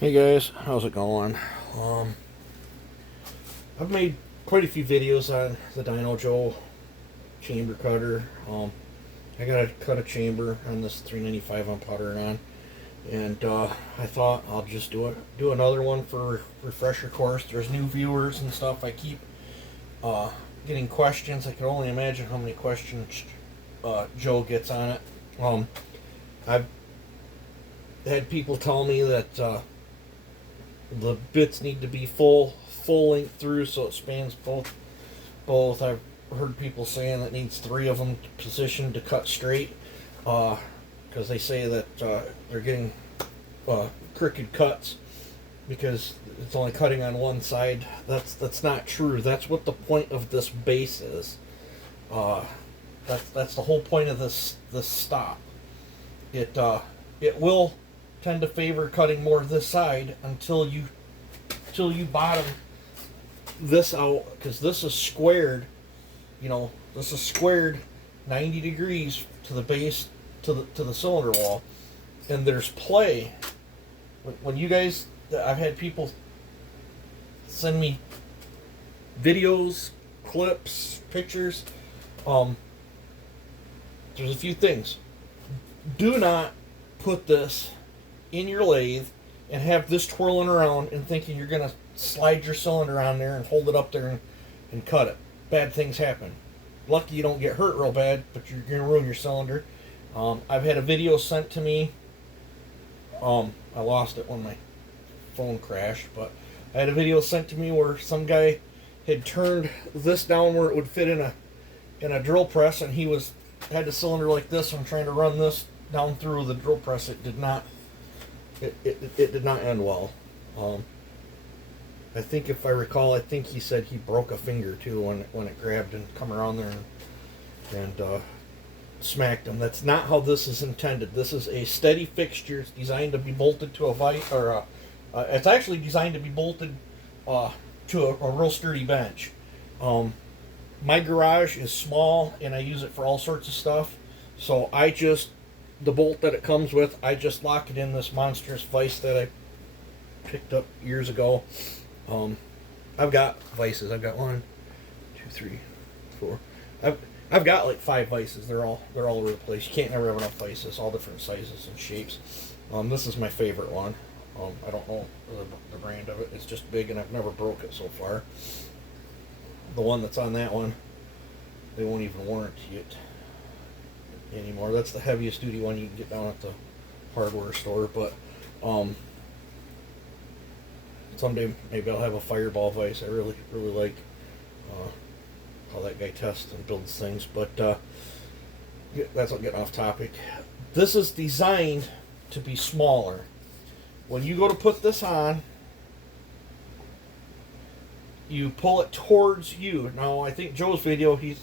Hey guys, how's it going? I've made quite a few videos on the Dino Joe chamber cutter. I got to cut a chamber on this 395 I'm puttering on, and I thought I'll just do another one for refresher course. There's new viewers and stuff. I keep getting questions. I can only imagine how many questions Joe gets on it. I've had people tell me that the bits need to be full length through so it spans both. I've heard people saying that needs three of them positioned to cut straight, because they say that they're getting crooked cuts because it's only cutting on one side. That's not true. That's what the point of this base is. That's the whole point of this stop. It will tend to favor cutting more this side until you bottom this out, because this is squared. This is squared 90 degrees to the base, to the cylinder wall, and there's play. When you guys, I've had people send me videos, clips, pictures. There's a few things. Do not put this in your lathe and have this twirling around and thinking you're going to slide your cylinder on there and hold it up there and cut it. Bad things happen. Lucky you don't get hurt real bad, but you're going to ruin your cylinder. I've had a video sent to me. I lost it when my phone crashed, but I had a video sent to me where some guy had turned this down where it would fit in a drill press, and he had the cylinder like this and trying to run this down through the drill press. It did not end well. I think, if I recall, I think he said he broke a finger too when it grabbed and come around there and smacked him. That's not how this is intended. This is a steady fixture. It's designed to be bolted to a vise, or it's actually designed to be bolted to a real sturdy bench. My garage is small and I use it for all sorts of stuff, so the bolt that it comes with, I just lock it in this monstrous vise that I picked up years ago. I've got vices. I've got 1, 2, 3, 4. I've got like 5 vices. They're all over the place. You can't never have enough vices, all different sizes and shapes. This is my favorite one. I don't know the brand of it. It's just big, and I've never broke it so far. The one that's on that one, they won't even warranty it anymore. That's the heaviest duty one you can get down at the hardware store. But someday maybe I'll have a Fireball vise. I really like how that guy tests and builds things. But that's not getting off topic. This is designed to be smaller. When you go to put this on, you pull it towards you. Now, I think Joe's video, he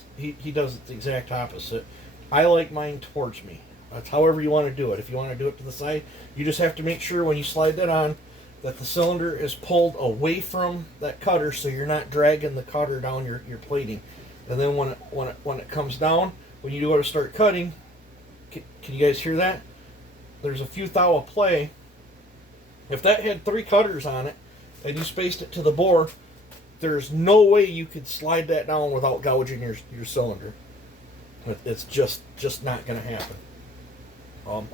does it the exact opposite. I like mine towards me. That's however you want to do it. If you want to do it to the side, you just have to make sure when you slide that on that the cylinder is pulled away from that cutter, so you're not dragging the cutter down your plating. And then when it comes down, when you go to start cutting, can you guys hear that? There's a few thou of play. If that had 3 cutters on it and you spaced it to the bore, there's no way you could slide that down without gouging your cylinder. It's just not going to happen.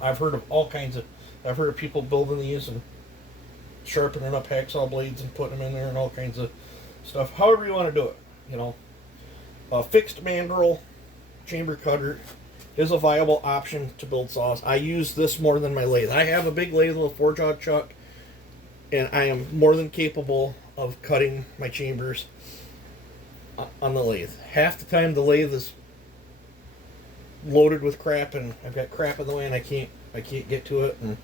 I've heard of people building these and sharpening up hacksaw blades and putting them in there and all kinds of stuff. However you want to do it, a fixed mandrel chamber cutter is a viable option to build saws. I use this more than my lathe. I have a big lathe with a 4-jaw chuck, and I am more than capable of cutting my chambers on the lathe. Half the time the lathe is loaded with crap, and I've got crap in the way, and I can't get to it. And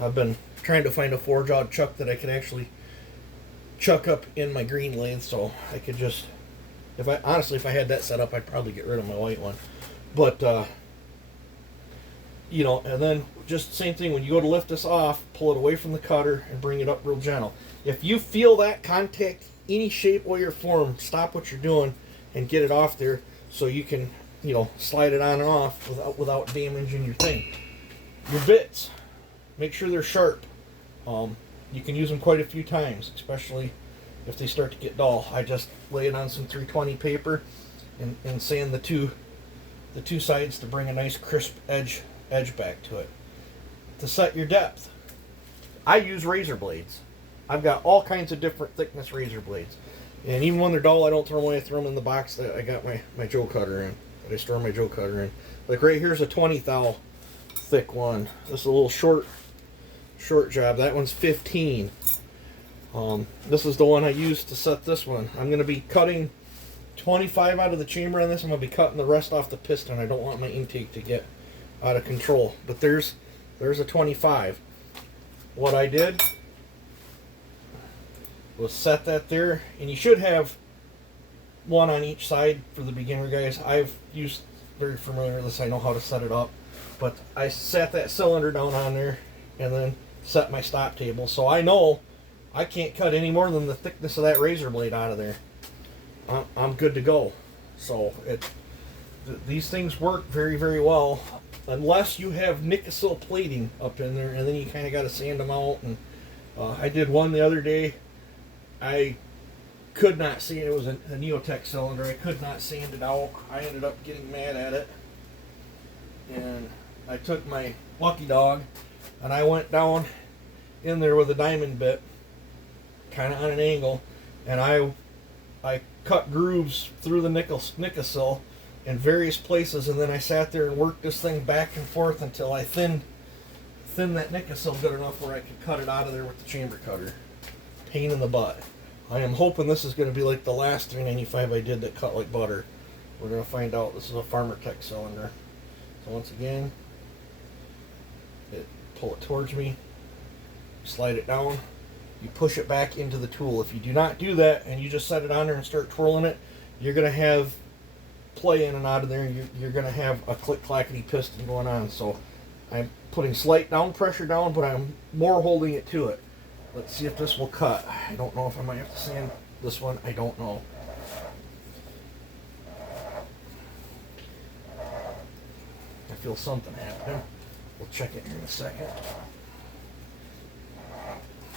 I've been trying to find a 4-jaw chuck that I can actually chuck up in my green lathe, so I could just, if I had that set up, I'd probably get rid of my white one. But and then just same thing, when you go to lift this off, pull it away from the cutter and bring it up real gentle. If you feel that contact, any shape, way, or form, stop what you're doing and get it off there so you can, slide it on and off without damaging your thing. Your bits, make sure they're sharp. You can use them quite a few times, especially if they start to get dull. I just lay it on some 320 paper and sand the two sides to bring a nice crisp edge back to it. To set your depth, I use razor blades. I've got all kinds of different thickness razor blades. And even when they're dull, I don't throw them away. I throw them in the box that I got my Joe cutter in. That I store my Joe cutter in. Like right here's a 20 thou thick one. This is a little short job. That one's 15. This is the one I used to set this one. I'm going to be cutting 25 out of the chamber on this. I'm going to be cutting the rest off the piston. I don't want my intake to get out of control. But there's a 25. What I did was set that there, and you should have one on each side for the beginner guys. I've used very familiar with this. I know how to set it up, but I set that cylinder down on there and then set my stop table, so I know I can't cut any more than the thickness of that razor blade out of there. I'm good to go. So these things work very, very well, unless you have Nikasil plating up in there, and then you kind of got to sand them out. And I did one the other day. I could not see it. It was a Neotech cylinder. I could not sand it out. I ended up getting mad at it, and I took my Lucky Dog and I went down in there with a diamond bit, kind of on an angle, and I cut grooves through the Nikasil in various places, and then I sat there and worked this thing back and forth until I thinned that Nikasil good enough where I could cut it out of there with the chamber cutter. Pain in the butt. I am hoping this is going to be like the last 395 I did that cut like butter. We're going to find out. This is a Farmer Tech cylinder. So once again, pull it towards me, slide it down, you push it back into the tool. If you do not do that and you just set it on there and start twirling it, you're going to have play in and out of there, and you're going to have a click-clackety piston going on. So I'm putting slight down pressure down, but I'm more holding it to it. Let's see if this will cut. I don't know if I might have to sand this one. I don't know. I feel something happening. We'll check it here in a second.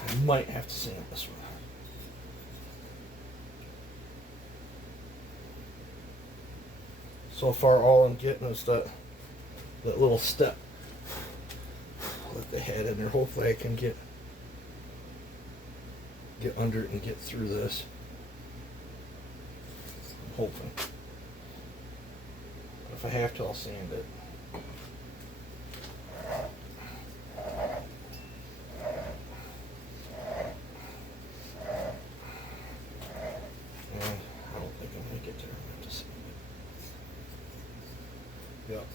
I might have to sand this one. So far, all I'm getting is that little step. Let the head in there. Hopefully I can get under it and get through this. I'm hoping. If I have to, I'll sand it. And I don't think I'm going to get there. I'm going to have to sand it. Yep,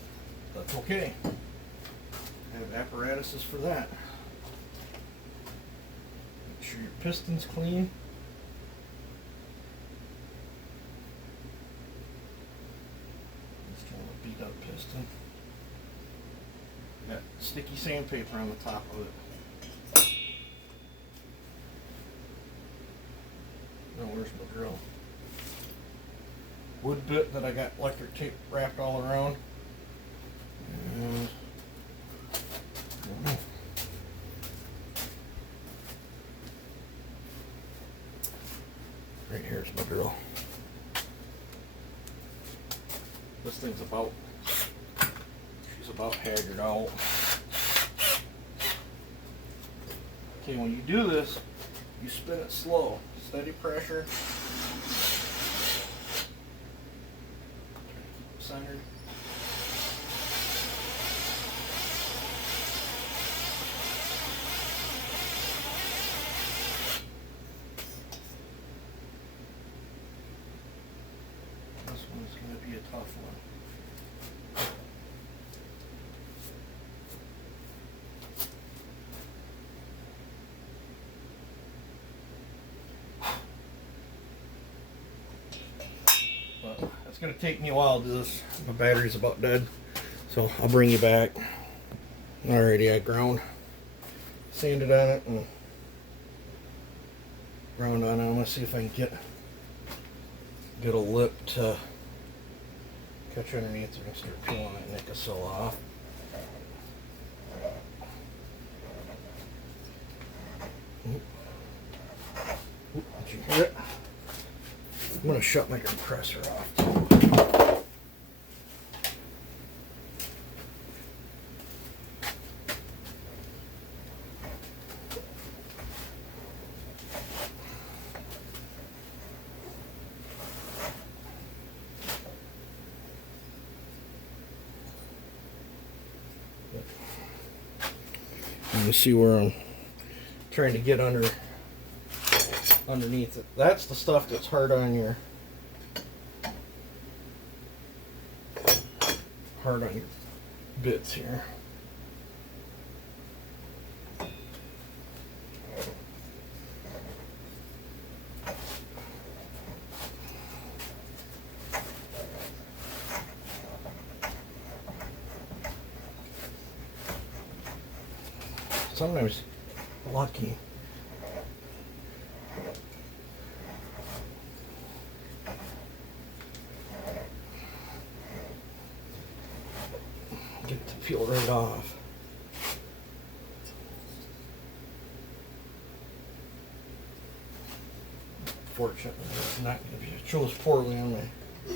that's okay. I have apparatuses for that. Make sure your piston's clean. Just kind of a beat up piston. Got sticky sandpaper on the top of it. Now where's my drill? Wood bit that I got electric tape wrapped all around. And right here's my drill. This thing's she's about haggard out. Okay, when you do this, you spin it slow, steady pressure. Centered. This one's going to be a tough one. But it's going to take me a while to do this. My battery's about dead, so I'll bring you back. Alrighty, I ground, sanded on it, and ground on it. I'm going to see if I can get a lip to catch underneath. We're going to start peeling that Nikasil off. Did you hear it? I'm going to shut my compressor off. You see where I'm trying to get underneath it. That's the stuff that's hard on your bits here. Sometimes lucky. Get it to peel right off. Fortunately, it's not going to be. It chose poorly on my. I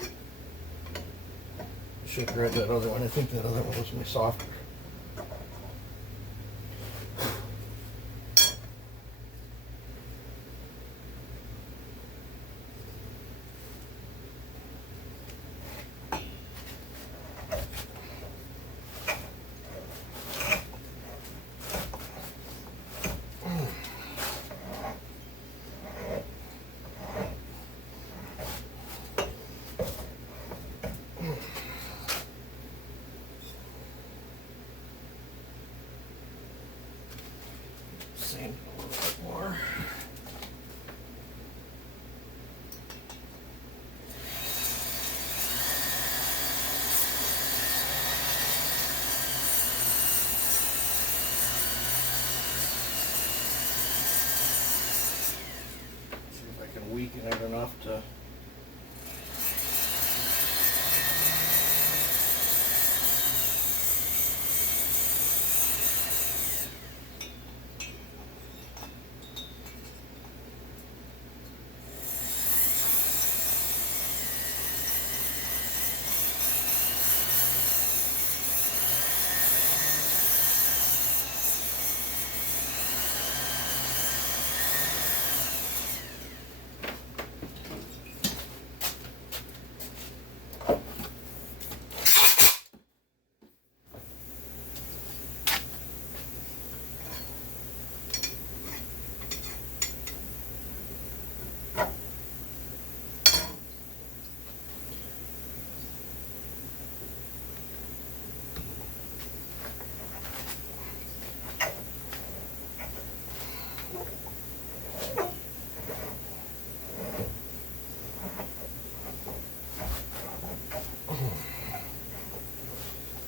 should have read that other one. I think that other one was my softer. Sand a little bit more. See if I can weaken it enough to.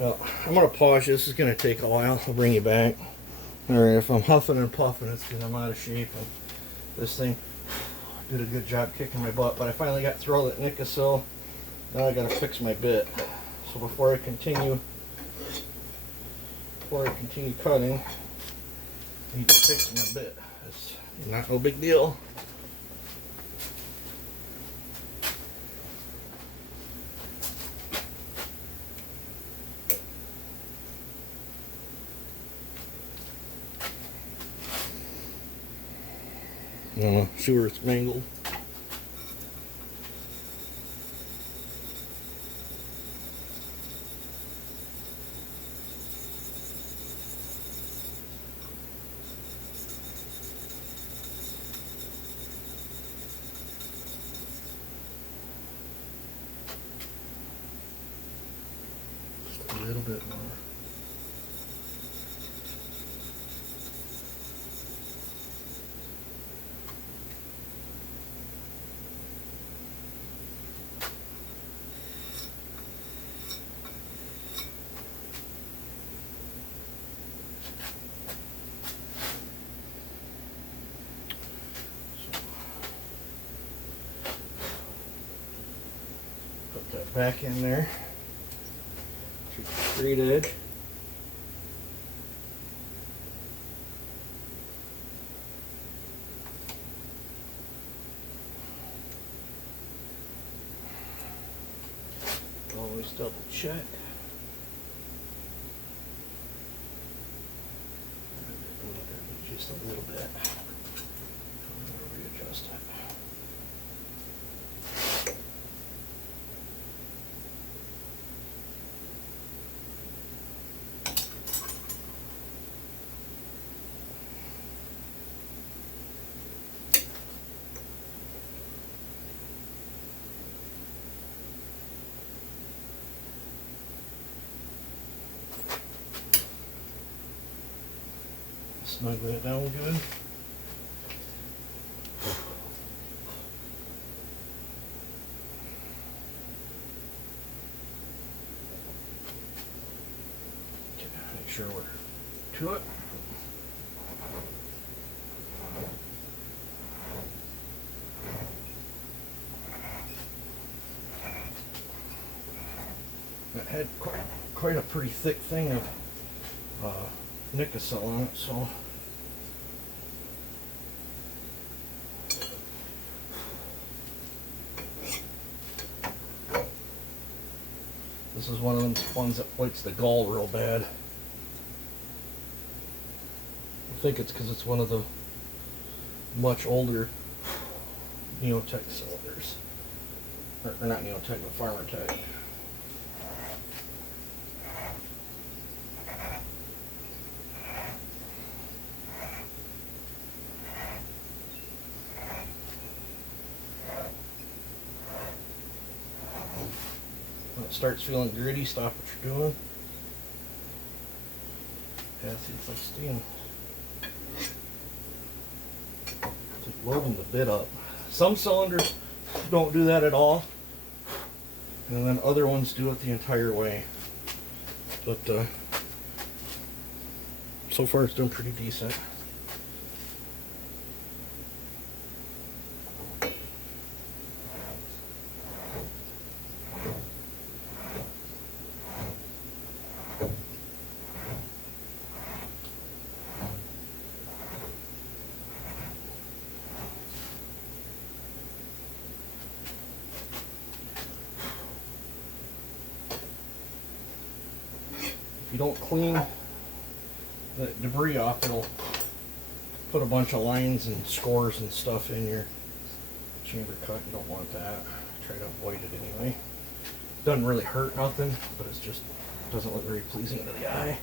Well, I'm going to pause. This is going to take a while. I'll bring you back. Alright, if I'm huffing and puffing, it's because I'm out of shape. And this thing did a good job kicking my butt, but I finally got through all that Nikasil. Now I got to fix my bit. So before I continue cutting, I need to fix my bit. It's not no big deal. See where it's mangled. Just a little bit more. Put that back in there. Through the straight edge. Just double check. Just a little bit. Readjust it. Snug that down good. Make sure we're to it. It had quite a pretty thick thing of Nicocel on it, so this is one of them ones that likes the gall real bad. I think it's because it's one of the much older Neotech cylinders. Or not Neotech, but Farmertech. When it starts feeling gritty, stop what you're doing. Yeah, see, it's like steam. It's like loading the bit up. Some cylinders don't do that at all, and then other ones do it the entire way. But so far it's doing pretty decent. If you don't clean the debris off, it'll put a bunch of lines and scores and stuff in your chamber cut. You don't want that. Try to avoid it anyway. Doesn't really hurt nothing, but it just doesn't look very pleasing to the eye.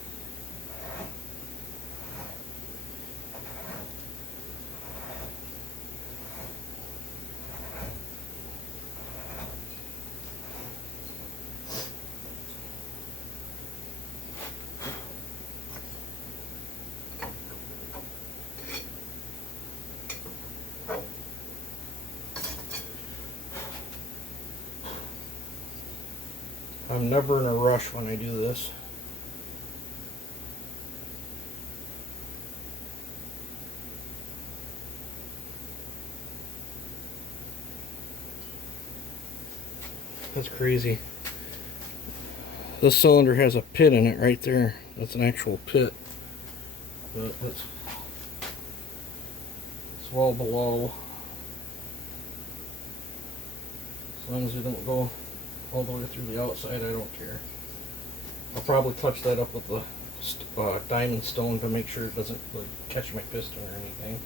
I'm never in a rush when I do this. That's crazy. This cylinder has a pit in it right there. That's an actual pit. But it's well below. As long as it don't go all the way through the outside, I don't care. I'll probably touch that up with the diamond stone to make sure it doesn't like, catch my piston or anything.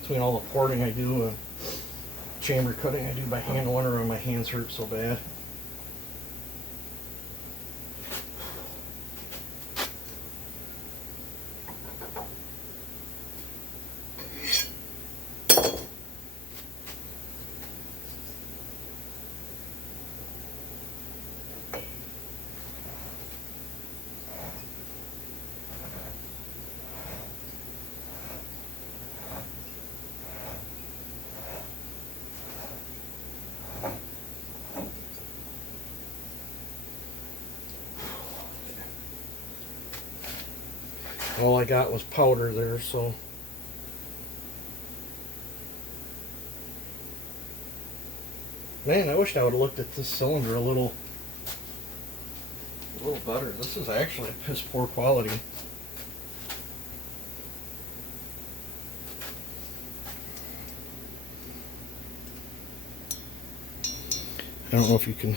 Between all the porting I do and chamber cutting I do by hand, no wonder my hands hurt so bad. All I got was powder there, so man, I wished I would have looked at this cylinder a little A little better. This is actually piss poor quality. I don't know if you can.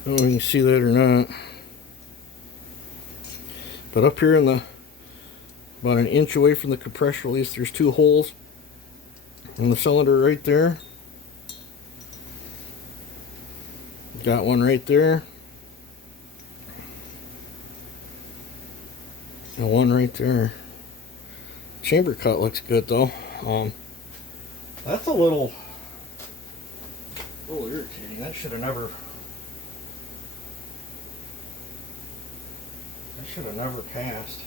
I don't know if you can see that or not. But up here in the about an inch away from the compressor release, there's 2 holes in the cylinder right there. Got one right there. And one right there. Chamber cut looks good though. That's a little irritating. That should have never cast.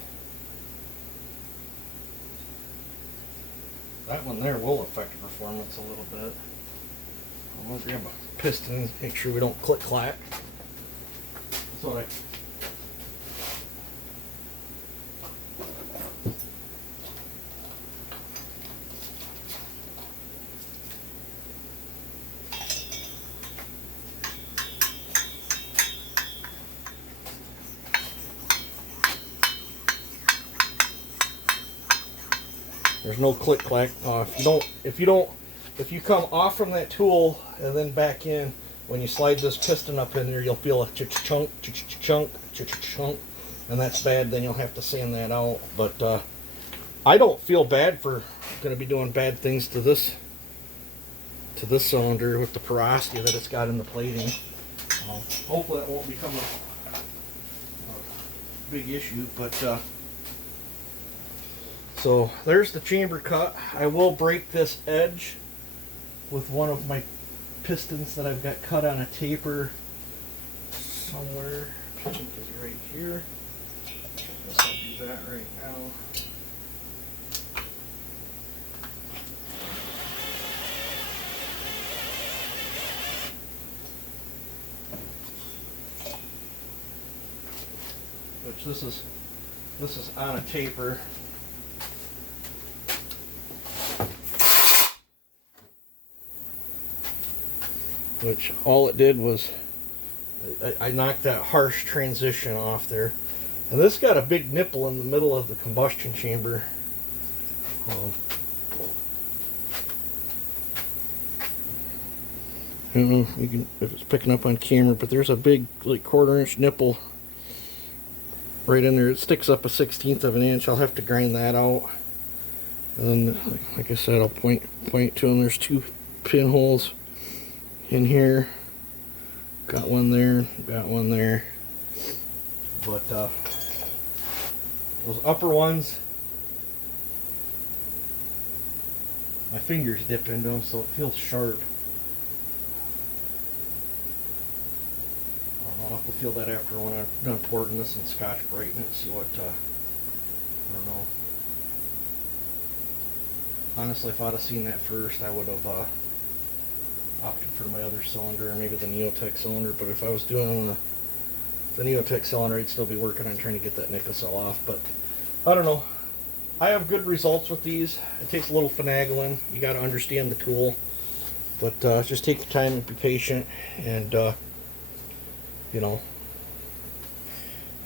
That one there will affect performance a little bit. I'm gonna grab a piston, make sure we don't click clack. That's what I. There's no click clack. If you come off from that tool and then back in, when you slide this piston up in there, you'll feel a chunk, chunk, and that's bad. Then you'll have to sand that out. But I don't feel bad for going to be doing bad things to this cylinder with the porosity that it's got in the plating. Hopefully that won't become a big issue, but. So there's the chamber cut. I will break this edge with one of my pistons that I've got cut on a taper somewhere. I think it's right here. Guess I'll do that right now. Which this is on a taper. Which all it did was I knocked that harsh transition off there. And this got a big nipple in the middle of the combustion chamber. I don't know if it's picking up on camera, but there's a big like 1/4 inch nipple right in there. It sticks up a 1/16 of an inch. I'll have to grind that out. And then, like I said, I'll point to them. There's 2 pinholes in here. Got one there, got one there. But those upper ones, my fingers dip into them, so it feels sharp. I'll have to feel that after when I'm done porting this and Scotch-Brighting it, see what, I don't know. Honestly, if I'd have seen that first, I would have opted for my other cylinder, or maybe the Neotech cylinder. But if I was doing the Neotech cylinder, I'd still be working on trying to get that nickel cell off. But I don't know. I have good results with these. It takes a little finagling. You got to understand the tool. But just take your time and be patient. And, you know,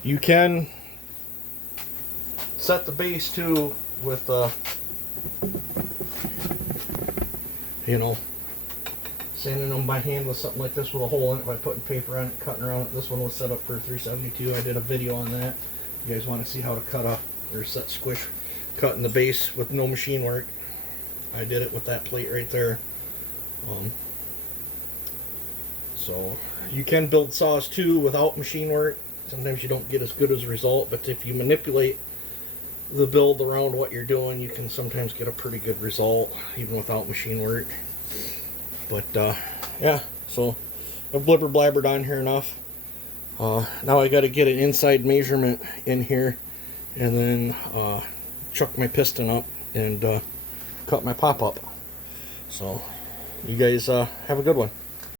you can set the base too with, you know, sanding them by hand with something like this with a hole in it by putting paper on it, cutting around it. This one was set up for 372. I did a video on that. If you guys want to see how to cut or set squish cutting the base with no machine work, I did it with that plate right there. So you can build saws too without machine work. Sometimes you don't get as good as a result, but if you manipulate the build around what you're doing, you can sometimes get a pretty good result even without machine work. But yeah, so I've blibber blabbered on here enough. Now I got to get an inside measurement in here, and then chuck my piston up and cut my pop up. So you guys have a good one.